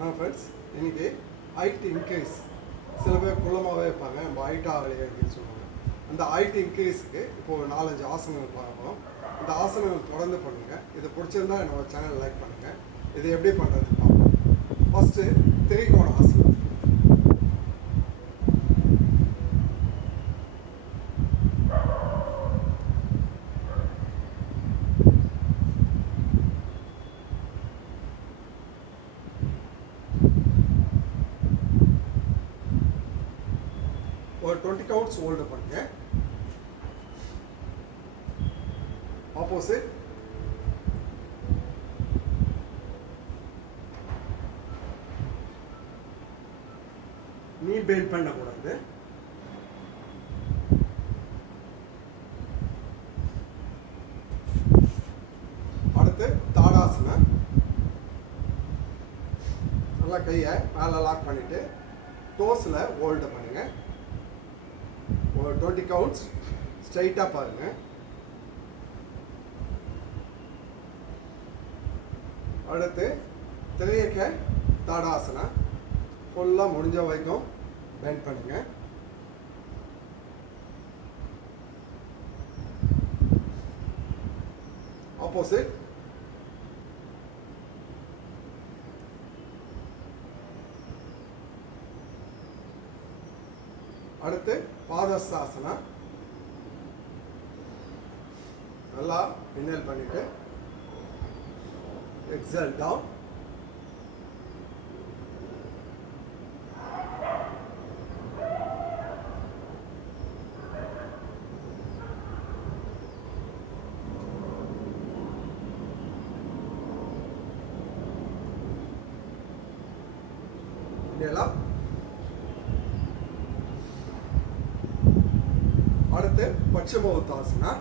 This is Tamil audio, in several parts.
ஃப்ரெண்ட்ஸ், இன்றைக்கி ஹைட் இன்க்ரீஸ் சில பேர் குள்ளமாகவே இருப்பாங்க, நம்ம ஹைட் ஆகலையே அப்படின்னு சொல்லுவாங்க. அந்த ஹைட் இன்க்ரீஸுக்கு இப்போது 4-5 ஆசனங்கள் பார்க்கலாம். இந்த ஆசனங்கள் தொடர்ந்து பண்ணுங்கள். இது பிடிச்சிருந்தா என்னோட சேனல் லைக் பண்ணுங்கள். இது எப்படி பண்ணுறதுன்னு பார்ப்போம். ஃபஸ்ட்டு திரிகோண ஆசனம். ஒரு 20 கவுண்ட்ஸ் ஹோல்டு பண்ணுங்க. ஆப்போசிட் நீ பெண்ட் பண்ணக்கூடாது. அடுத்து தாடாசனா. நல்லா கையை மேலே லாக் பண்ணிட்டு டோஸில் ஹோல்டு பண்ணுங்க. ஒரு 20 கவுண்ட்ஸ் ஸ்ட்ரைட்டாக பாருங்க. அடுத்து திரையக்க தாடாசனா ஃபுல்லாக முடிஞ்ச வரைக்கும் பெண்ட் பண்ணுங்க. ஆப்போசிட் அடுத்து பாதசாசனா. நல்லா இன்ஹேல் பண்ணிட்டு எக்ஸேல் டவுன். inhale. அடுத்து பச்சமோத்தாசனா.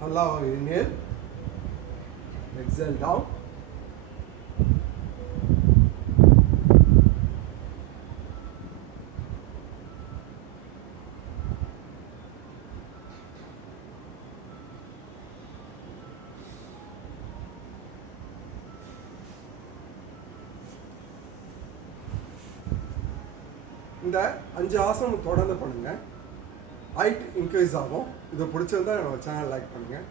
நல்லா inhale, exhale down. இந்த 5 ஆசனம் தொடர்ந்து பண்ணுங்கள். ஹைட் இன்க்ரீஸ் ஆகும். இது பிடிச்சிருந்தா என்னோட சேனல் லைக் பண்ணுங்கள்.